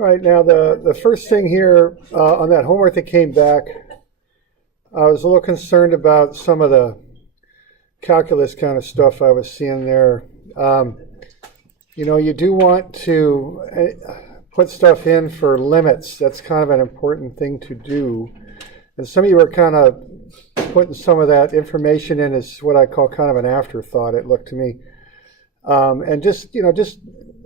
Right, now the first thing here on that homework that came back, I was a little concerned about some of the calculus kind of stuff I was seeing there. You do want to put stuff in for limits. That's kind of an important thing to do. And some of you are kind of putting some of that information in as what I call kind of an afterthought, it looked to me. And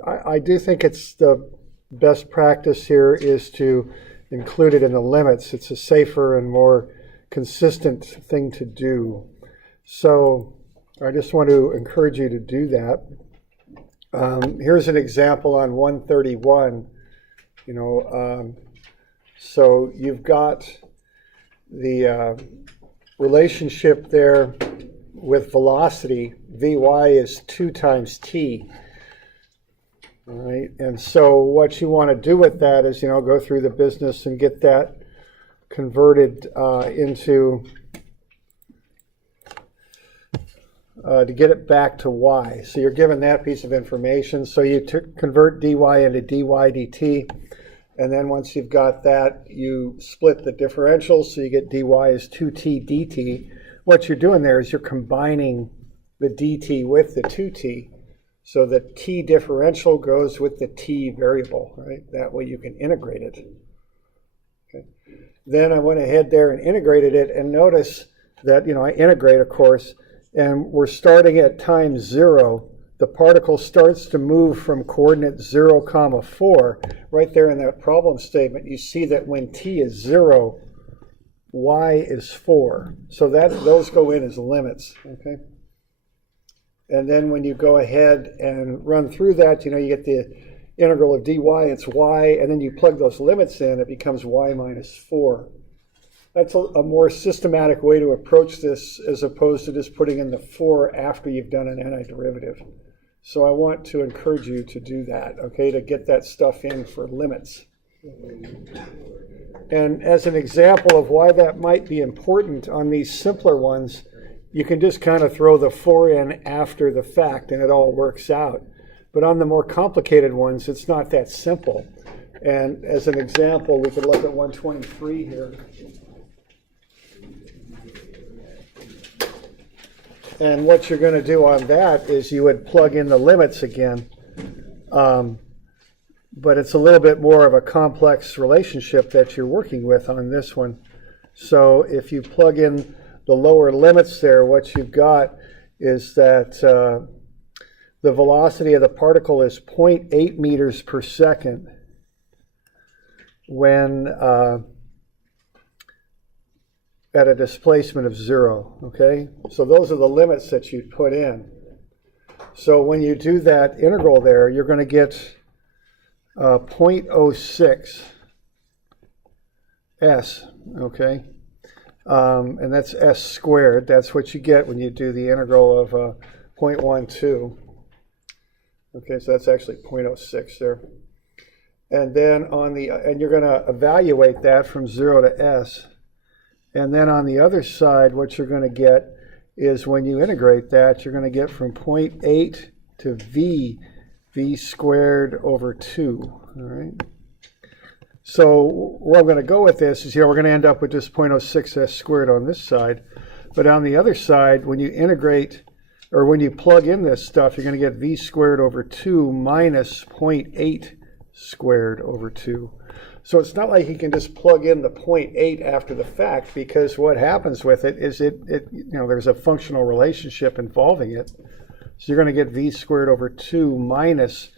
I do think it's the best practice here is to include it in the limits. It's a safer and more consistent thing to do. So I just want to encourage you to do that. Here's an example on 131. So you've got the relationship there with velocity. Vy is 2 times t. All right, and so what you want to do with that is, go through the business and get that converted into, to get it back to y. So you're given that piece of information. So you convert dy into dy dt, and then once you've got that, you split the differential, so you get dy is 2t dt. What you're doing there is you're combining the dt with the 2t. So the t differential goes with the t variable, right? That way you can integrate it. Okay. Then I went ahead there and integrated it, and notice that, I integrate, of course, and we're starting at time 0. The particle starts to move from coordinate 0, 4. Right there in that problem statement, you see that when t is 0, y is 4. So those go in as limits, okay? And then when you go ahead and run through that, you get the integral of dy, it's y, and then you plug those limits in, it becomes y minus 4. That's a more systematic way to approach this as opposed to just putting in the 4 after you've done an antiderivative. So I want to encourage you to do that, okay, to get that stuff in for limits. And as an example of why that might be important on these simpler ones, you can just kind of throw the 4 in after the fact and it all works out. But on the more complicated ones, it's not that simple. And as an example, we could look at 123 here. And what you're going to do on that is you would plug in the limits again. But it's a little bit more of a complex relationship that you're working with on this one. So if you plug in the lower limits there, what you've got is that the velocity of the particle is 0.8 meters per second when at a displacement of 0, okay? So those are the limits that you put in. So when you do that integral there, you're going to get 0.06 s, okay? And that's s squared. That's what you get when you do the integral of 0.12. Okay, so that's actually 0.06 there. And then and you're going to evaluate that from 0 to s. And then on the other side, what you're going to get is when you integrate that, you're going to get from 0.8 to v squared over 2. All right. So where I'm going to go with this is, we're going to end up with just 0.06 s squared on this side. But on the other side, when you integrate, or when you plug in this stuff, you're going to get v squared over 2 minus 0.8 squared over 2. So it's not like you can just plug in the 0.8 after the fact, because what happens with it is there's a functional relationship involving it. So you're going to get v squared over 2 minus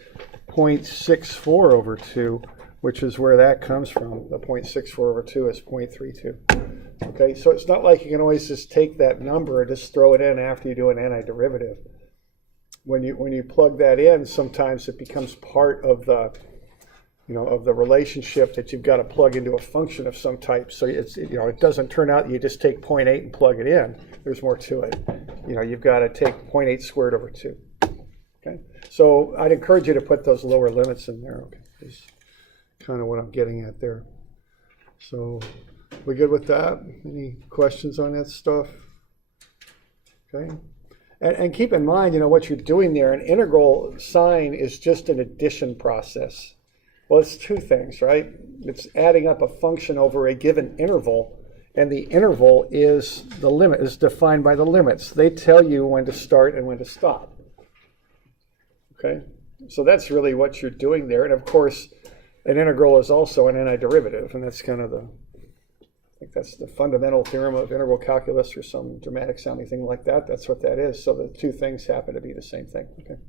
0.64 over 2, which is where that comes from. The 0.64 over 2 is 0.32. Okay, so it's not like you can always just take that number and just throw it in after you do an antiderivative. When you plug that in, sometimes it becomes part of the of the relationship that you've got to plug into a function of some type. So it doesn't turn out that you just take 0.8 and plug it in. There's more to it. You've got to take 0.8 squared over 2. Okay, so I'd encourage you to put those lower limits in there. Okay, that's kind of what I'm getting at there. So we good with that? Any questions on that stuff? Okay. And keep in mind, what you're doing there, an integral sign is just an addition process. Well, it's two things, right? It's adding up a function over a given interval, and the interval is the limit, is defined by the limits. They tell you when to start and when to stop. Okay? So that's really what you're doing there. And of course, an integral is also an antiderivative, and that's kind of I think that's the fundamental theorem of integral calculus or some dramatic sounding thing like that. That's what that is. So the two things happen to be the same thing. Okay?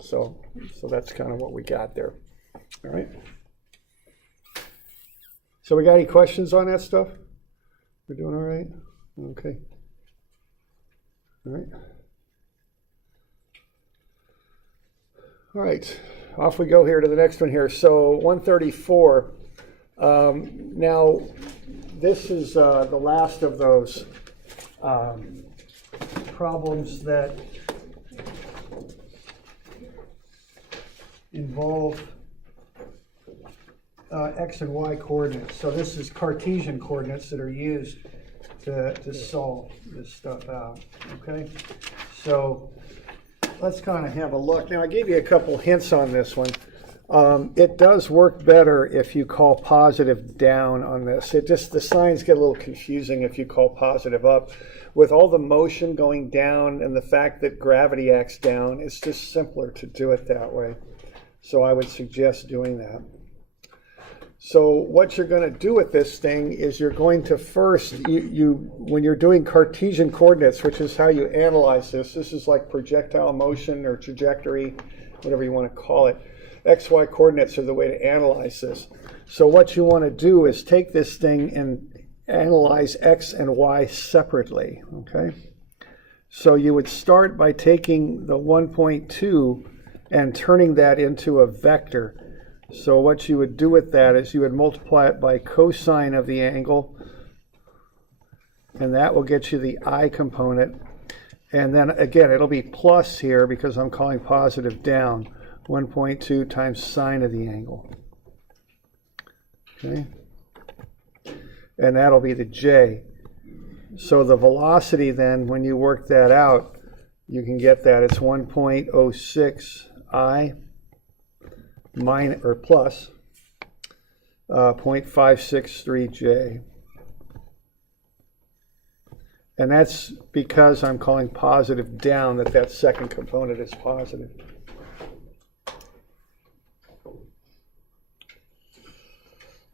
So that's kind of what we got there. All right? So we got any questions on that stuff? We're doing all right? Okay. All right. All right. Off we go here to the next one here. So 134. Now, this is the last of those problems that involve x and y coordinates. So this is Cartesian coordinates that are used to solve this stuff out. Okay? So let's kind of have a look. Now, I gave you a couple hints on this one. It does work better if you call positive down on this. The signs get a little confusing if you call positive up. With all the motion going down and the fact that gravity acts down, it's just simpler to do it that way. So I would suggest doing that. So what you're going to do with this thing is you're going to first, when you're doing Cartesian coordinates, which is how you analyze this is like projectile motion or trajectory, whatever you want to call it. XY coordinates are the way to analyze this. So what you want to do is take this thing and analyze x and y separately, okay? So you would start by taking the 1.2 and turning that into a vector. So what you would do with that is you would multiply it by cosine of the angle, and that will get you the I component. And then again, it'll be plus here because I'm calling positive down. 1.2 times sine of the angle. Okay? And that'll be the J. So the velocity then, when you work that out, you can get that. It's 1.06 I minus or plus 0.563 J. And that's because I'm calling positive down that second component is positive.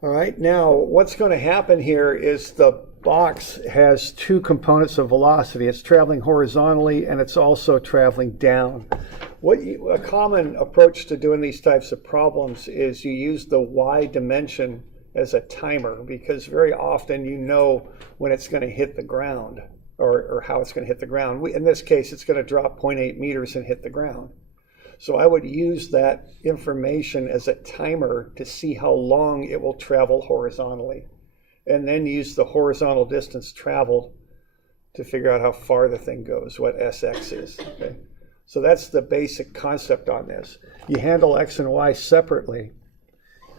All right, now what's going to happen here is the box has two components of velocity. It's traveling horizontally and it's also traveling down. A common approach to doing these types of problems is you use the y dimension as a timer, because very often you know when it's going to hit the ground or how it's going to hit the ground. In this case, it's going to drop 0.8 meters and hit the ground. So I would use that information as a timer to see how long it will travel horizontally, and then use the horizontal distance traveled to figure out how far the thing goes, what Sx is. Okay? So that's the basic concept on this. You handle x and y separately,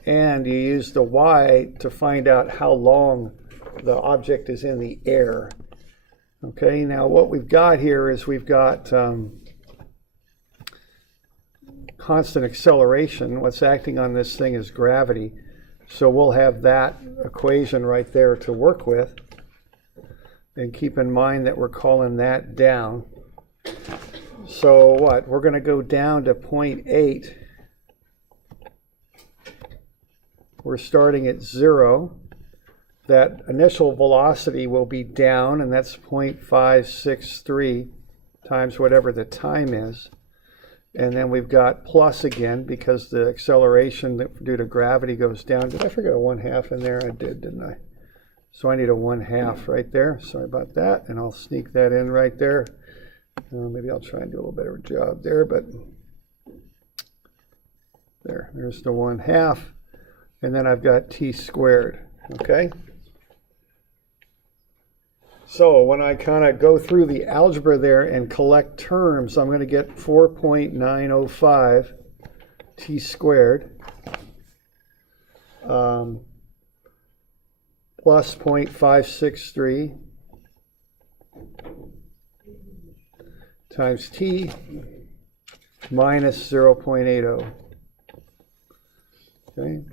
and you use the y to find out how long the object is in the air. Okay, now what we've got here is we've got constant acceleration. What's acting on this thing is gravity. So we'll have that equation right there to work with. And keep in mind that we're calling that down. So what? We're going to go down to 0.8. We're starting at 0. That initial velocity will be down, and that's 0.563 times whatever the time is. And then we've got plus again because the acceleration due to gravity goes down. Did I forget a 1/2 in there? I did, didn't I? So I need a 1/2 right there. Sorry about that. And I'll sneak that in right there. Maybe I'll try and do a little better job there, but there's the 1/2. And then I've got t squared, okay? So when I kind of go through the algebra there and collect terms, I'm going to get 4.905 t squared plus 0.563 times t minus 0.80. Okay,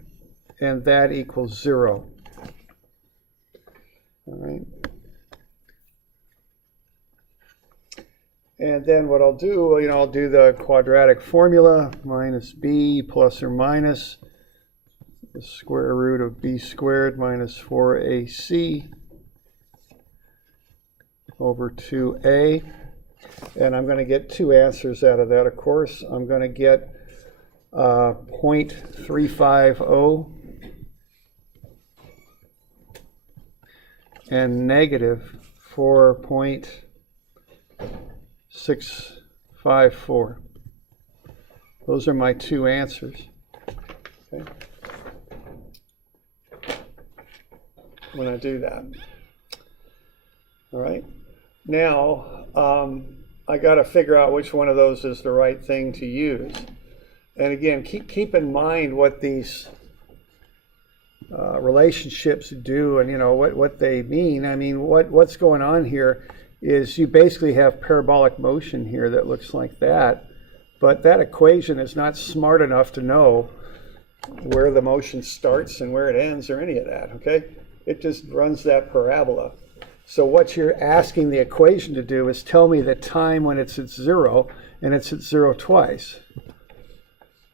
and that equals 0. All right. And then what I'll do, I'll do the quadratic formula, minus b plus or minus the square root of b squared minus 4ac over 2a. And I'm going to get two answers out of that, of course. I'm going to get 0.350 and negative 4.654. Those are my two answers. Okay. When I do that. All right. Now, I got to figure out which one of those is the right thing to use. And again, keep in mind what these relationships do and what they mean. I mean, what's going on here is you basically have parabolic motion here that looks like that, but that equation is not smart enough to know where the motion starts and where it ends or any of that, okay? It just runs that parabola. So what you're asking the equation to do is tell me the time when it's at 0, and it's at 0 twice.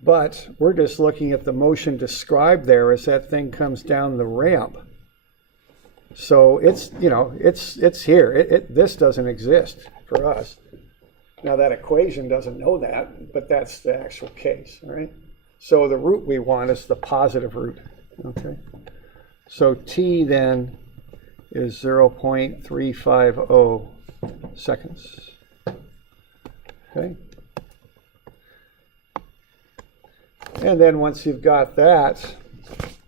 But we're just looking at the motion described there as that thing comes down the ramp. So it's, it's here. This doesn't exist for us. Now that equation doesn't know that, but that's the actual case, all right? So the root we want is the positive root, okay? So t then is 0.350 seconds, okay? And then once you've got that,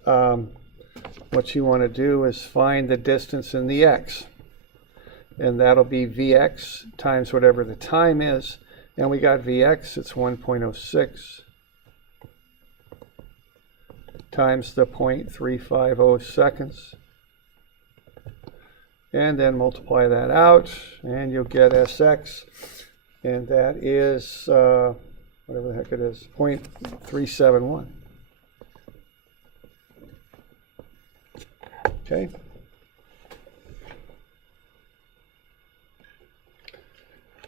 what you want to do is find the distance in the x. And that'll be Vx times whatever the time is. And we got Vx, it's 1.06 times the 0.350 seconds. And then multiply that out, and you'll get Sx. And that is, whatever the heck it is, 0.371. Okay.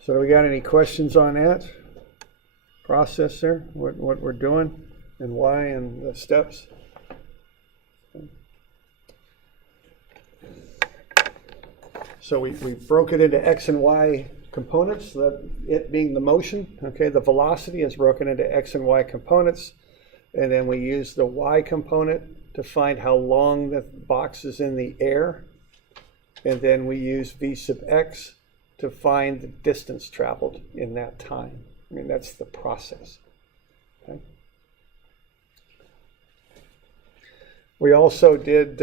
So do we got any questions on that process there? What we're doing and why and the steps? Okay. So we broke it into x and y components, it being the motion. Okay, the velocity is broken into x and y components, and then we use the y component to find how long the box is in the air, and then we use v sub x to find the distance traveled in that time. I mean, that's the process. Okay. We also did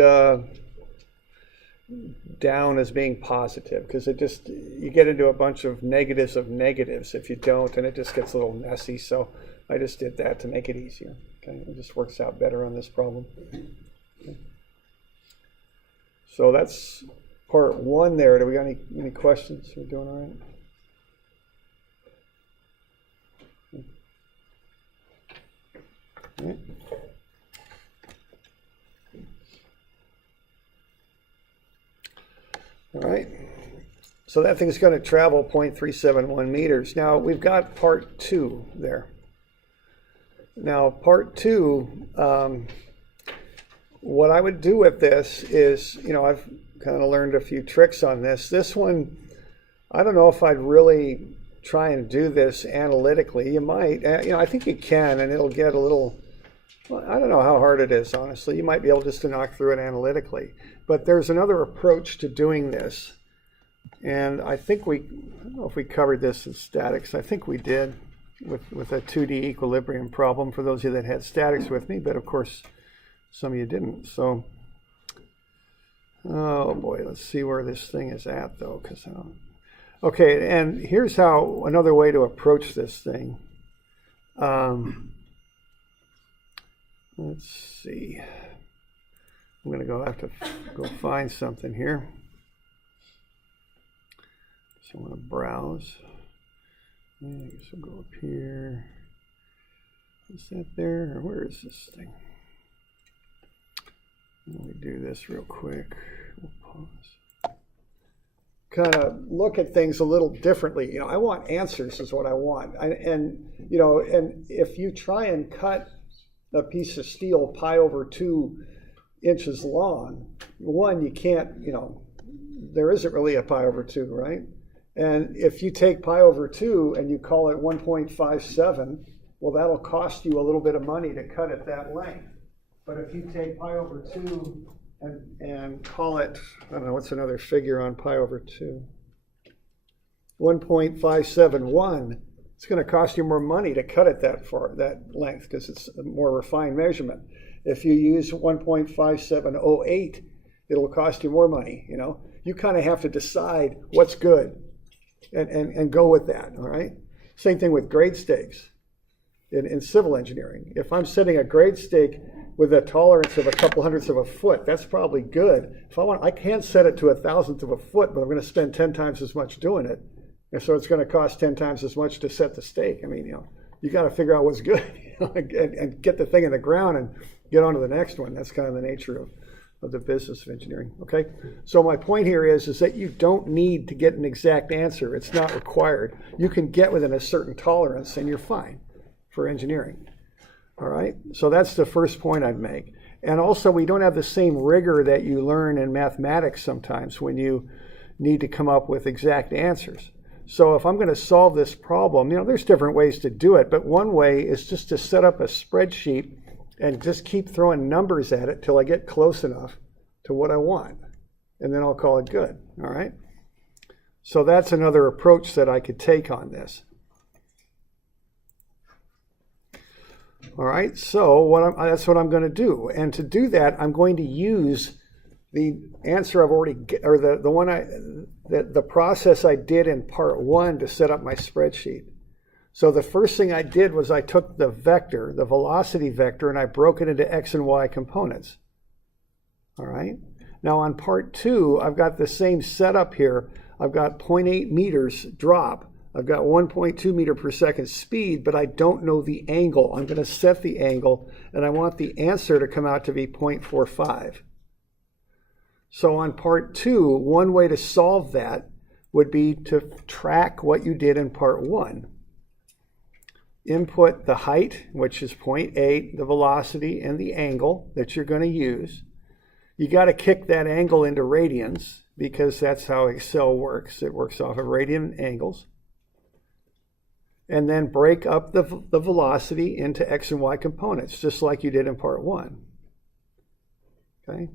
down as being positive, because you get into a bunch of negatives if you don't, and it just gets a little messy. So I just did that to make it easier. Okay, it just works out better on this problem. Okay. So that's part one there. Do we got any questions? We're doing all right? All right. All right. So that thing's going to travel 0.371 meters. Now we've got part two there. Now part two, what I would do with this is, I've kind of learned a few tricks on this. This one, I don't know if I'd really try and do this analytically. You might, I think you can, and it'll get a little, well, I don't know how hard it is, honestly. You might be able just to knock through it analytically. But there's another approach to doing this. And I think I don't know if we covered this in statics. I think we did with a 2D equilibrium problem for those of you that had statics with me, but of course some of you didn't. So, oh boy, let's see where this thing is at though, because I don't. Okay, and here's how another way to approach this thing. Let's see. I'm going to have to go find something here. So I want to browse. I guess we'll go up here. Is that there? Or where is this thing? Let me do this real quick. We'll pause. Kind of look at things a little differently. I want answers is what I want. And if you try and cut a piece of steel pi over 2 inches long, one, you can't, there isn't really a pi over 2, right? And if you take pi over 2 and you call it 1.57, well, that'll cost you a little bit of money to cut it that length. But if you take pi over 2 and call it, I don't know, what's another figure on pi over 2? 1.571, it's going to cost you more money to cut it that length, because it's a more refined measurement. If you use 1.5708, it'll cost you more money. You kind of have to decide what's good and go with that, all right? Same thing with grade stakes in civil engineering. If I'm setting a grade stake with a tolerance of a couple hundredths of a foot, that's probably good. I can't set it to a thousandth of a foot, but I'm going to spend 10 times as much doing it. And so it's going to cost 10 times as much to set the stake. You got to figure out what's good and get the thing in the ground and get on to the next one. That's kind of the nature of the business of engineering, okay? So my point here is that you don't need to get an exact answer. It's not required. You can get within a certain tolerance and you're fine for engineering, all right? So that's the first point I'd make. And also, we don't have the same rigor that you learn in mathematics sometimes when you need to come up with exact answers. So if I'm going to solve this problem, there's different ways to do it, but one way is just to set up a spreadsheet and just keep throwing numbers at it till I get close enough to what I want. And then I'll call it good, all right? So that's another approach that I could take on this. All right, so that's what I'm going to do. And to do that, I'm going to use the answer I've already, or the process I did in part 1 to set up my spreadsheet. So the first thing I did was I took the vector, the velocity vector, and I broke it into x and y components. All right. Now on part 2, I've got the same setup here. I've got 0.8 meters drop. I've got 1.2 meter per second speed, but I don't know the angle. I'm going to set the angle, and I want the answer to come out to be 0.45. So on part 2, one way to solve that would be to track what you did in part 1. Input the height, which is 0.8, the velocity, and the angle that you're going to use. You got to kick that angle into radians because that's how Excel works. It works off of radian angles. And then break up the velocity into x and y components, just like you did in part 1. Okay.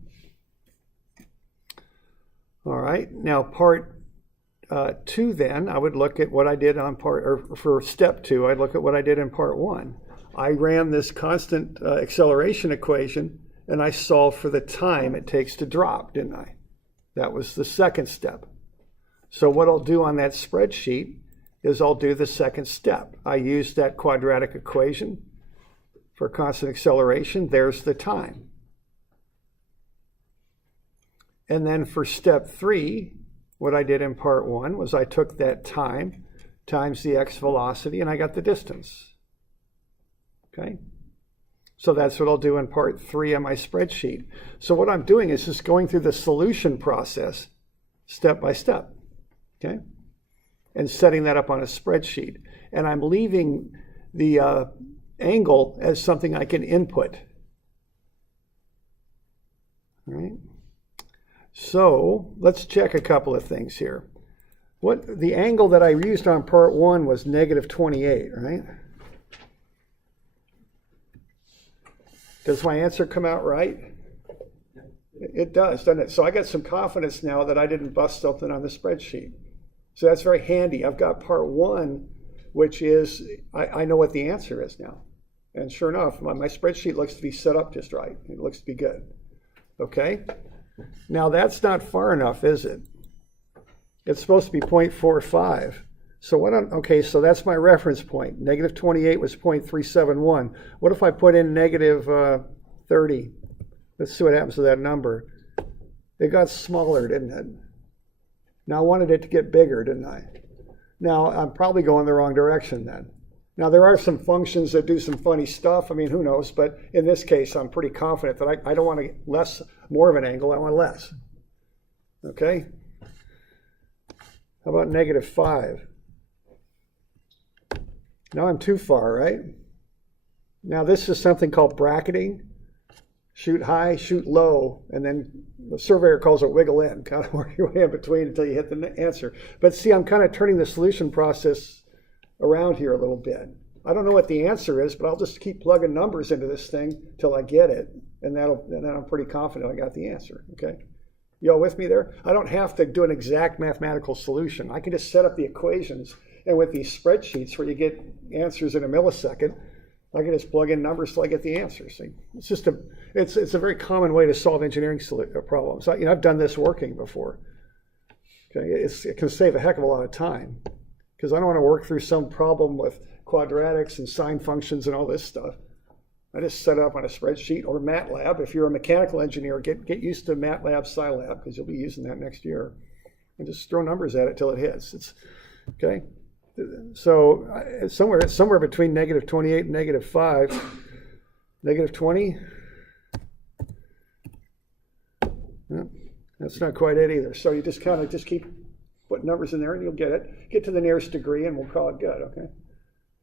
All right, now part 2 then, I would look at what I did on for step 2, I'd look at what I did in part 1. I ran this constant acceleration equation and I solved for the time it takes to drop, didn't I? That was the second step. So what I'll do on that spreadsheet is I'll do the second step. I use that quadratic equation for constant acceleration. There's the time. And then for step 3, what I did in part 1 was I took that time times the x velocity and I got the distance. Okay? So that's what I'll do in part 3 on my spreadsheet. So what I'm doing is just going through the solution process step by step. Okay? And setting that up on a spreadsheet. And I'm leaving the angle as something I can input. All right? So let's check a couple of things here. The angle that I used on part 1 was negative 28, right? Does my answer come out right? It does, doesn't it? So I got some confidence now that I didn't bust something on the spreadsheet. So that's very handy. I've got part 1, which is, I know what the answer is now. And sure enough, my spreadsheet looks to be set up just right. It looks to be good. Okay? Now that's not far enough, is it? It's supposed to be 0.45. So okay, so that's my reference point. Negative 28 was 0.371. What if I put in negative 30? Let's see what happens to that number. It got smaller, didn't it? Now I wanted it to get bigger, didn't I? Now I'm probably going the wrong direction then. Now, there are some functions that do some funny stuff. I mean, who knows? But in this case, I'm pretty confident that I don't want more of an angle. I want less. Okay? How about -5? Now I'm too far, right? Now this is something called bracketing. Shoot high, shoot low, and then the surveyor calls it wiggle in, kind of work your way in between until you hit the answer. But see, I'm kind of turning the solution process around here a little bit. I don't know what the answer is, but I'll just keep plugging numbers into this thing till I get it, and then I'm pretty confident I got the answer, okay? You all with me there? I don't have to do an exact mathematical solution. I can just set up the equations, and with these spreadsheets where you get answers in a millisecond, I can just plug in numbers till I get the answer. See, it's just it's a very common way to solve engineering problems. I've done this working before. Okay, it can save a heck of a lot of time because I don't want to work through some problem with quadratics and sine functions and all this stuff. I just set it up on a spreadsheet or MATLAB. If you're a mechanical engineer, get used to MATLAB, Scilab, because you'll be using that next year. And just throw numbers at it till it hits. It's okay. So it's somewhere between -28 and -5. -20. No, that's not quite it either. So you just kind of keep putting numbers in there, and you'll get it. Get to the nearest degree, and we'll call it good. Okay.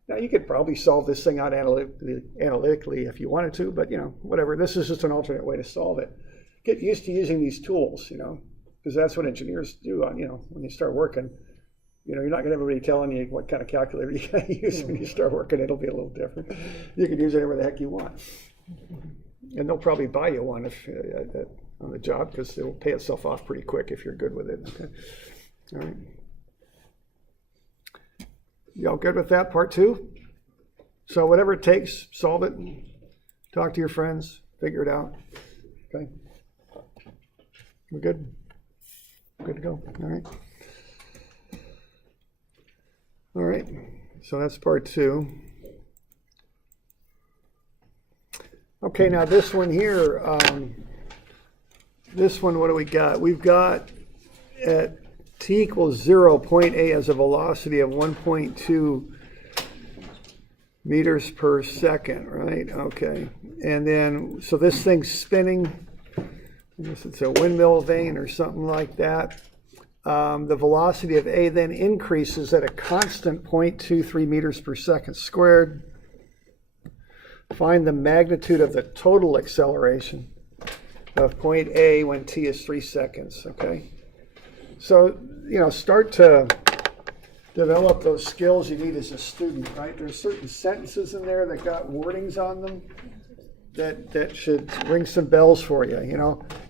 Now, you could probably solve this thing out analytically if you wanted to, but, whatever. This is just an alternate way to solve it. Get used to using these tools, because that's what engineers do, when you start working. You're not going to have everybody telling you what kind of calculator you got to use when you start working. It'll be a little different. You can use whatever the heck you want. And they'll probably buy you one on the job because it'll pay itself off pretty quick if you're good with it. Okay. All right. Y'all good with that, part 2? So whatever it takes, solve it. Talk to your friends. Figure it out. Okay. We're good? Good to go. All right. All right. So that's part 2. Okay, now this one here, this one, what do we got? We've got at t equals 0, point A has a velocity of 1.2 meters per second, right? Okay. And then, so this thing's spinning. I guess it's a windmill vane or something like that. The velocity of A then increases at a constant 0.23 meters per second squared. Find the magnitude of the total acceleration of point A when t is 3 seconds, okay? So, start to develop those skills you need as a student, right? There's certain sentences in there that got wordings on them that should ring some bells for you,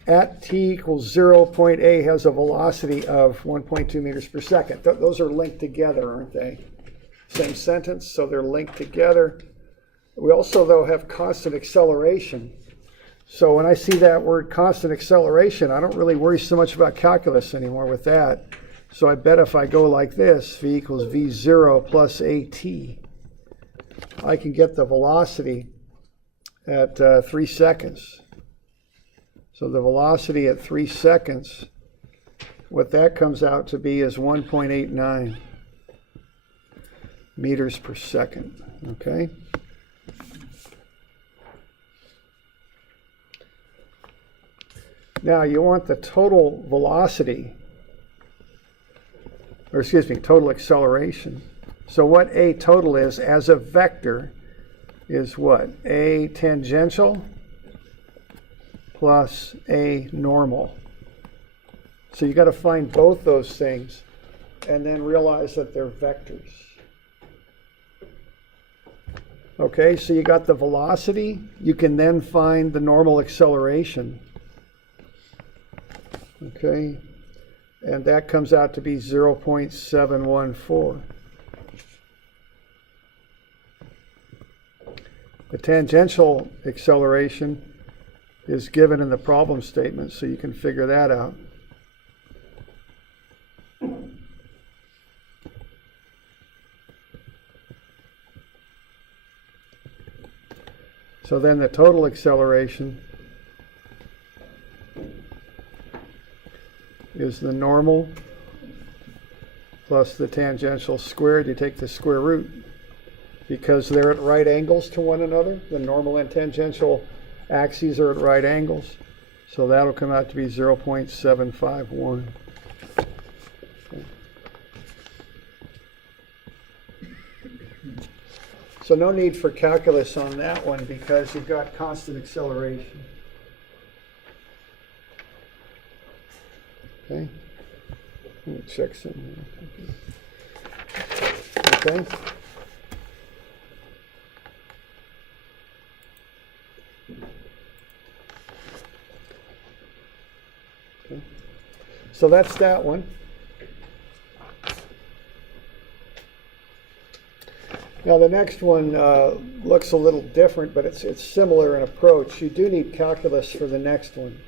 At t equals 0, point A has a velocity of 1.2 meters per second. Those are linked together, aren't they? Same sentence, so they're linked together. We also, though, have constant acceleration. So when I see that word constant acceleration, I don't really worry so much about calculus anymore with that. So I bet if I go like this, v equals v0 plus at, I can get the velocity at 3 seconds. So the velocity at 3 seconds, what that comes out to be is 1.89 meters per second, okay? Now you want the total velocity, or excuse me, total acceleration. So what A total is as a vector is what? A tangential plus A normal. So you got to find both those things and then realize that they're vectors. Okay, so you got the velocity. You can then find the normal acceleration. Okay, and that comes out to be 0.714. The tangential acceleration is given in the problem statement, so you can figure that out. So then the total acceleration is the normal plus the tangential squared. You take the square root. because they're at right angles to one another. The normal and tangential axes are at right angles. So that'll come out to be 0.751. So no need for calculus on that one because you've got constant acceleration. Okay. Let me check something. Okay. Okay. So that's that one. Now the next one looks a little different, but it's similar in approach. You do need calculus for the next one.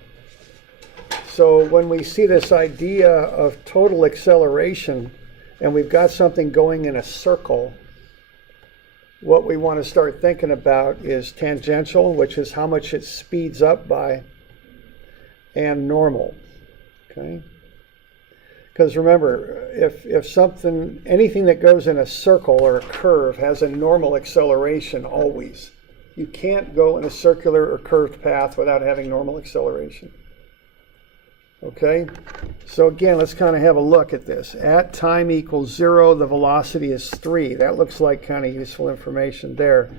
So when we see this idea of total acceleration, and we've got something going in a circle, what we want to start thinking about is tangential, which is how much it speeds up by, and normal. Okay? Because remember, if anything that goes in a circle or a curve has a normal acceleration always. You can't go in a circular or curved path without having normal acceleration. Okay? So again, let's kind of have a look at this. At time equals 0, the velocity is 3. That looks like kind of useful information there.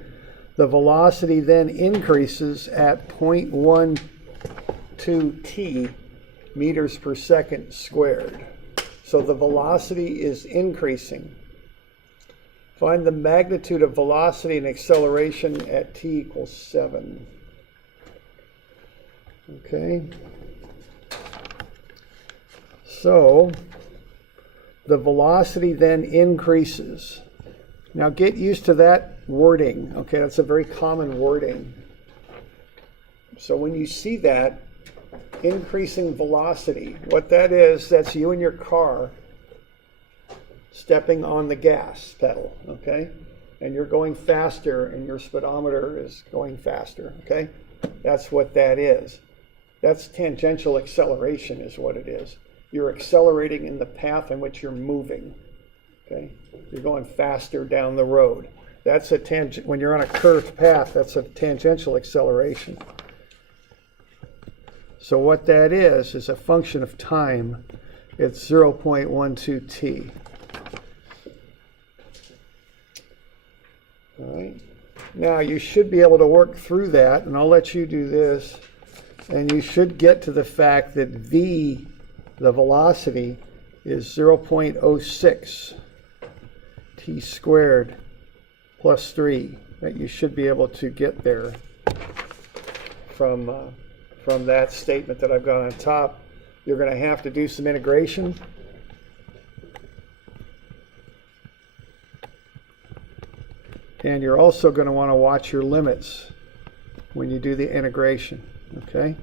The velocity then increases at 0.12 t meters per second squared. So the velocity is increasing. Find the magnitude of velocity and acceleration at t equals 7. Okay. So the velocity then increases. Now get used to that wording. Okay, that's a very common wording. So when you see that, increasing velocity, what that is, that's you in your car stepping on the gas pedal, okay? And you're going faster and your speedometer is going faster, okay? That's what that is. That's tangential acceleration is what it is. You're accelerating in the path in which you're moving, okay? You're going faster down the road. That's a when you're on a curved path, that's a tangential acceleration. So what that is a function of time. It's 0.12 t. All right. Now you should be able to work through that, and I'll let you do this, and you should get to the fact that v, the velocity, is 0.06 t squared plus 3. That you should be able to get there from that statement that I've got on top. You're going to have to do some integration. And you're also going to want to watch your limits when you do the integration, okay?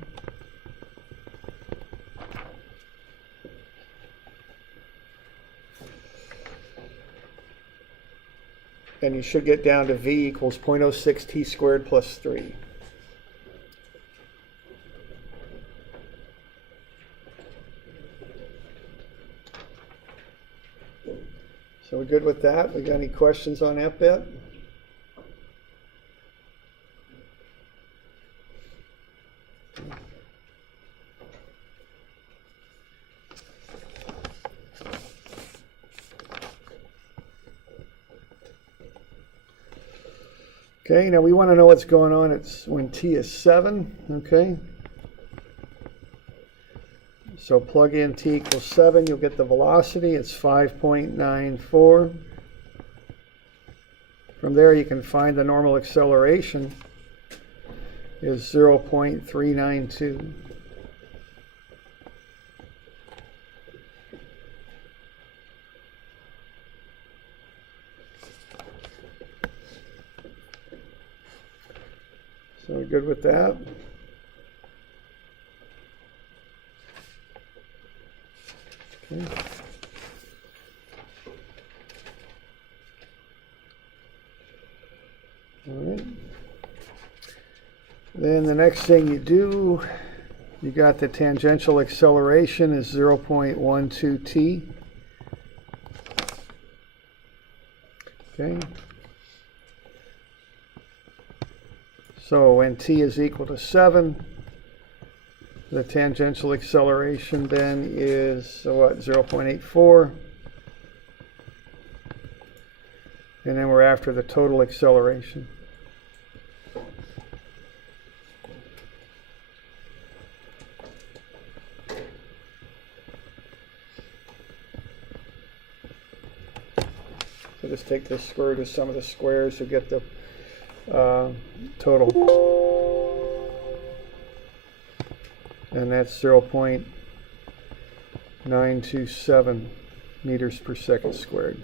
And you should get down to v equals 0.06 t squared plus 3. So we're good with that? We got any questions on that bit? Okay, now we want to know what's going on. It's when t is 7, okay? So plug in t equals 7, you'll get the velocity. It's 5.94. From there you can find the normal acceleration is 0.392. So we're good with that? Okay. All right. Then the next thing you do, you got the tangential acceleration is 0.12 t. Okay. So when t is equal to 7, the tangential acceleration then is what, 0.84. And then we're after the total acceleration. So just take the square root of some of the squares to get the total. And that's 0.927 meters per second squared.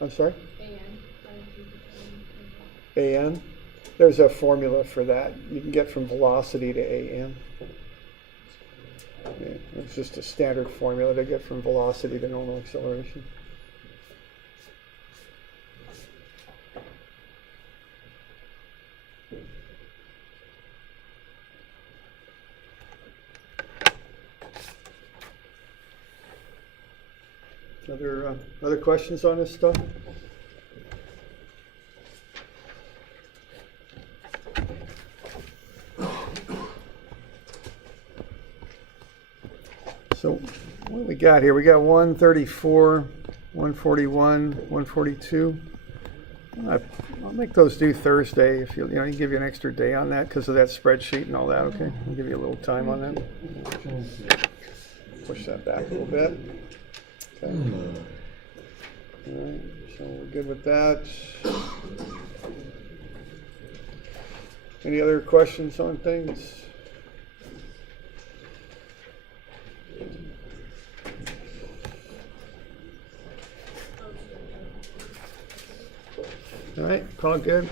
I'm sorry? AN. There's a formula for that. You can get from velocity to AN. Yeah, it's just a standard formula to get from velocity to normal acceleration. Other questions on this stuff? So what we got here? We got 134, 141, 142. I'll make those due Thursday if you know, you can give you an extra day on that because of that spreadsheet and all that, okay? I'll give you a little time on that. Push that back a little bit. Okay. All right, so we're good with that. Any other questions on things? All right, all good.